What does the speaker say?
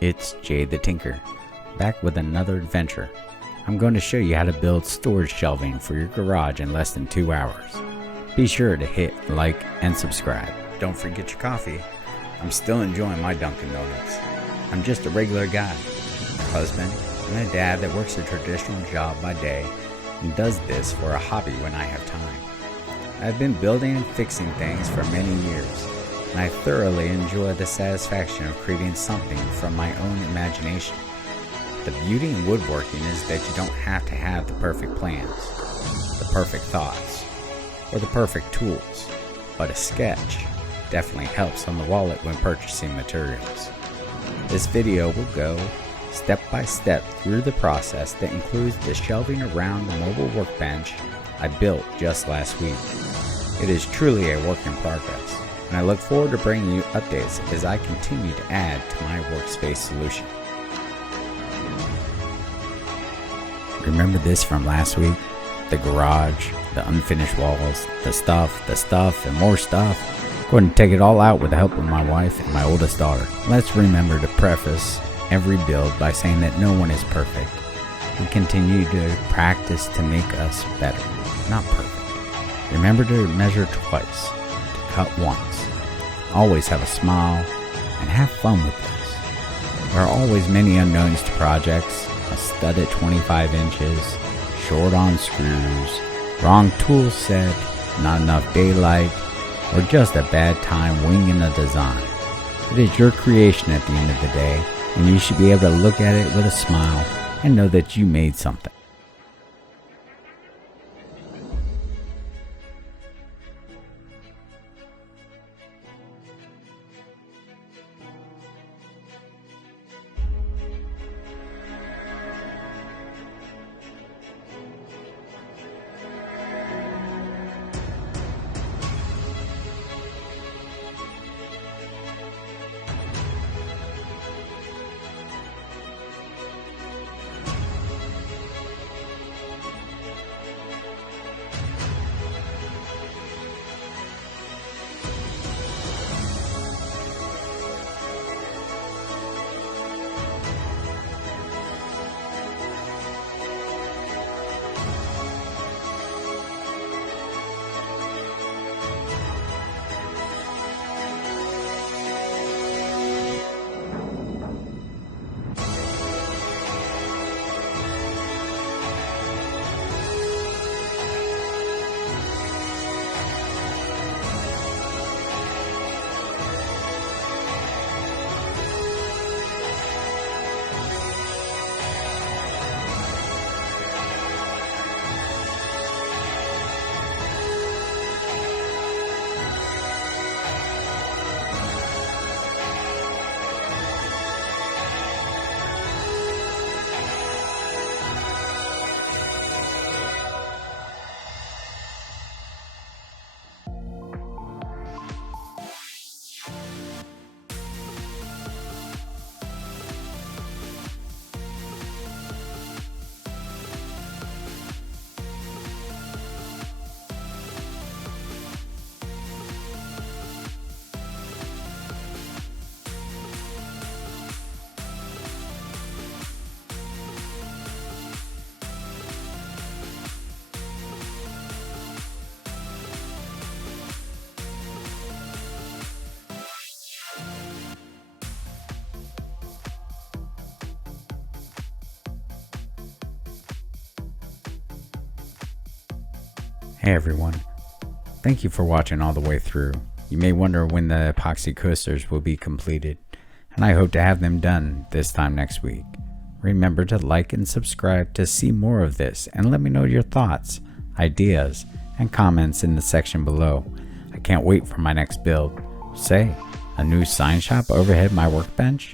It's Jay the Tinker, back with another adventure. I'm going to show you how to build storage shelving for your garage in less than 2 hours. Be sure to hit like and subscribe. Don't forget your coffee. I'm still enjoying my Dunkin' Donuts. I'm just a regular guy, a husband, and a dad that works a traditional job by day and does this for a hobby when I have time. I've been building and fixing things for many years, and I thoroughly enjoy the satisfaction of creating something from my own imagination. The beauty in woodworking is that you don't have to have the perfect plans, the perfect thoughts, or the perfect tools, but a sketch definitely helps on the wallet when purchasing materials. This video will go step by step through the process that includes the shelving around the mobile workbench I built just last week. It is truly a work in progress, and I look forward to bringing you updates as I continue to add to my workspace solution. Remember this from last week? The garage, the unfinished walls, the stuff, and more stuff. Go ahead and take it all out with the help of my wife and my oldest daughter. Let's remember to preface every build by saying that no one is perfect. We continue to practice to make us better, not perfect. Remember to measure twice, to cut once. Always have a smile and have fun with this. There are always many unknowns to projects. A stud at 25 inches, short on screws, wrong tool set, not enough daylight, or just a bad time winging a design. It is your creation at the end of the day, and you should be able to look at it with a smile and know that you made something. Hey everyone, thank you for watching all the way through. You may wonder when the epoxy coasters will be completed, and I hope to have them done this time next week. Remember to like and subscribe to see more of this, and let me know your thoughts, ideas, and comments in the section below. I can't wait for my next build. Say, a new sign shop overhead my workbench?